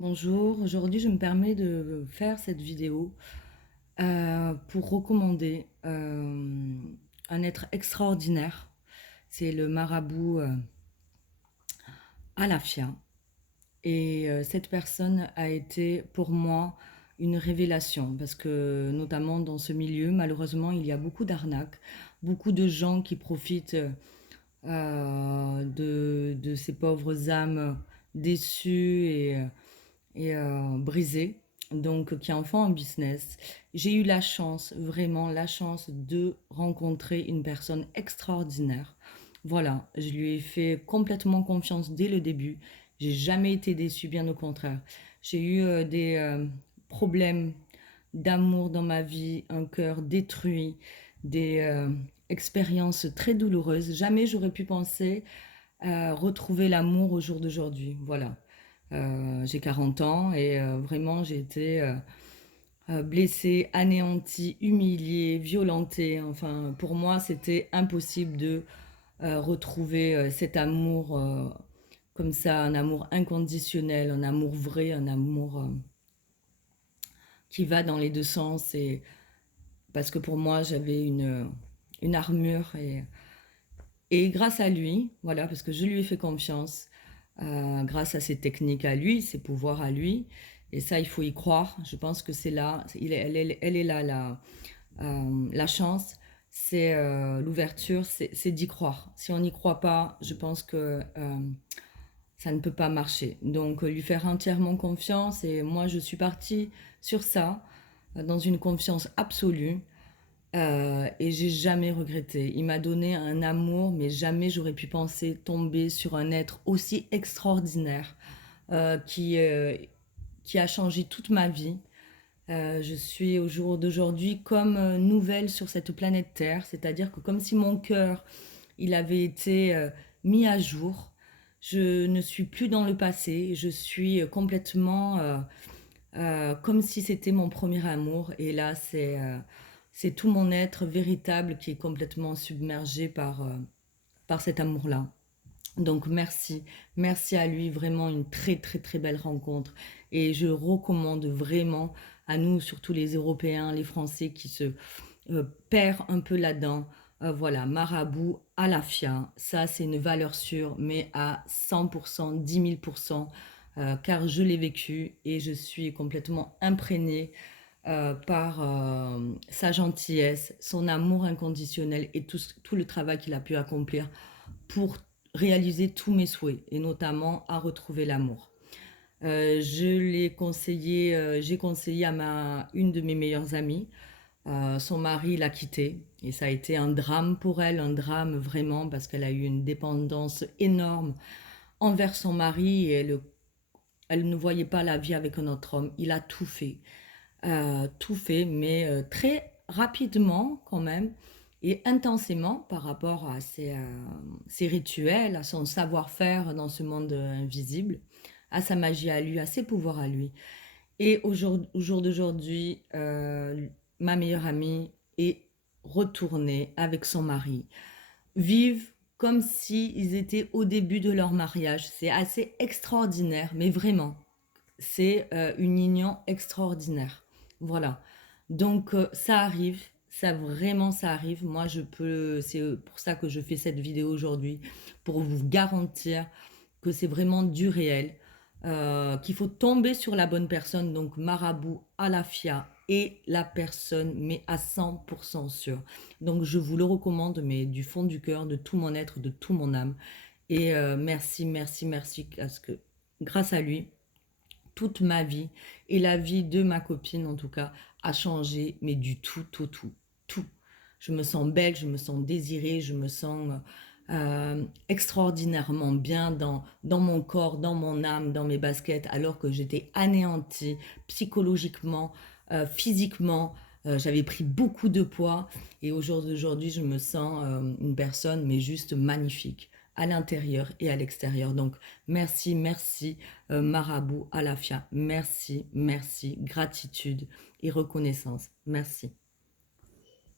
Bonjour, aujourd'hui je me permets de faire cette vidéo pour recommander un être extraordinaire. C'est le marabout Alafia. Et cette personne a été pour moi une révélation parce que notamment dans ce milieu, malheureusement, il y a beaucoup d'arnaques, beaucoup de gens qui profitent de ces pauvres âmes déçues et brisées, donc qui en font un business. J'ai eu la chance, vraiment la chance de rencontrer une personne extraordinaire. Voilà, je lui ai fait complètement confiance dès le début. J'ai jamais été déçue, bien au contraire. J'ai eu des problèmes d'amour dans ma vie, un cœur détruit, des expériences très douloureuses. Jamais j'aurais pu penser retrouver l'amour au jour d'aujourd'hui. Voilà. J'ai 40 ans et vraiment j'ai été blessée, anéantie, humiliée, violentée. Enfin, pour moi, c'était impossible de retrouver cet amour comme ça, un amour inconditionnel, un amour vrai, un amour qui va dans les deux sens. Et parce que pour moi, j'avais une armure et grâce à lui, voilà, parce que je lui ai fait confiance, grâce à ses techniques à lui, ses pouvoirs à lui, et ça, il faut y croire. Je pense que c'est là, elle est là, la chance, c'est l'ouverture, c'est d'y croire. Si on n'y croit pas, je pense que ça ne peut pas marcher. Donc, lui faire entièrement confiance, et moi, je suis partie sur ça, dans une confiance absolue. Et j'ai jamais regretté. Il m'a donné un amour, mais jamais j'aurais pu penser tomber sur un être aussi extraordinaire euh, qui, euh, qui a changé toute ma vie. Je suis au jour d'aujourd'hui comme nouvelle sur cette planète Terre, c'est-à-dire que comme si mon cœur il avait été mis à jour. Je ne suis plus dans le passé, je suis complètement comme si c'était mon premier amour. Et là, c'est tout mon être véritable qui est complètement submergé par cet amour-là. Donc merci, merci à lui, vraiment une très très très belle rencontre. Et je recommande vraiment à nous, surtout les Européens, les Français qui se perdent un peu là-dedans. Voilà, marabout à la FIA, ça c'est une valeur sûre, mais à 100%, 10 000%, car je l'ai vécu et je suis complètement imprégnée par sa gentillesse, son amour inconditionnel et tout le travail qu'il a pu accomplir pour réaliser tous mes souhaits et notamment à retrouver l'amour. J'ai conseillé à une de mes meilleures amies. Son mari l'a quittée et ça a été un drame pour elle, un drame vraiment parce qu'elle a eu une dépendance énorme envers son mari et elle ne voyait pas la vie avec un autre homme. Il a tout fait, mais très rapidement quand même et intensément par rapport à ses rituels, à son savoir-faire dans ce monde invisible, à sa magie à lui, à ses pouvoirs à lui. Et au jour d'aujourd'hui, ma meilleure amie est retournée avec son mari, vivent comme s'ils étaient au début de leur mariage. C'est assez extraordinaire, mais vraiment, c'est une union extraordinaire. Voilà. Donc ça arrive, ça vraiment ça arrive. Moi je peux, c'est pour ça que je fais cette vidéo aujourd'hui, pour vous garantir que c'est vraiment du réel, qu'il faut tomber sur la bonne personne, donc marabout à la FIA et la personne, mais à 100% sûr. Donc je vous le recommande, mais du fond du cœur, de tout mon être, de tout mon âme. Et merci, merci, merci, parce que grâce à lui, toute ma vie et la vie de ma copine en tout cas a changé, mais du tout, tout, tout, tout. Je me sens belle, je me sens désirée, je me sens extraordinairement bien dans mon corps, dans mon âme, dans mes baskets, alors que j'étais anéantie psychologiquement, physiquement. J'avais pris beaucoup de poids et au jour d'aujourd'hui, je me sens une personne, mais juste magnifique, à l'intérieur et à l'extérieur. Donc, merci, merci, Marabout Alafia. Merci, merci, gratitude et reconnaissance. Merci.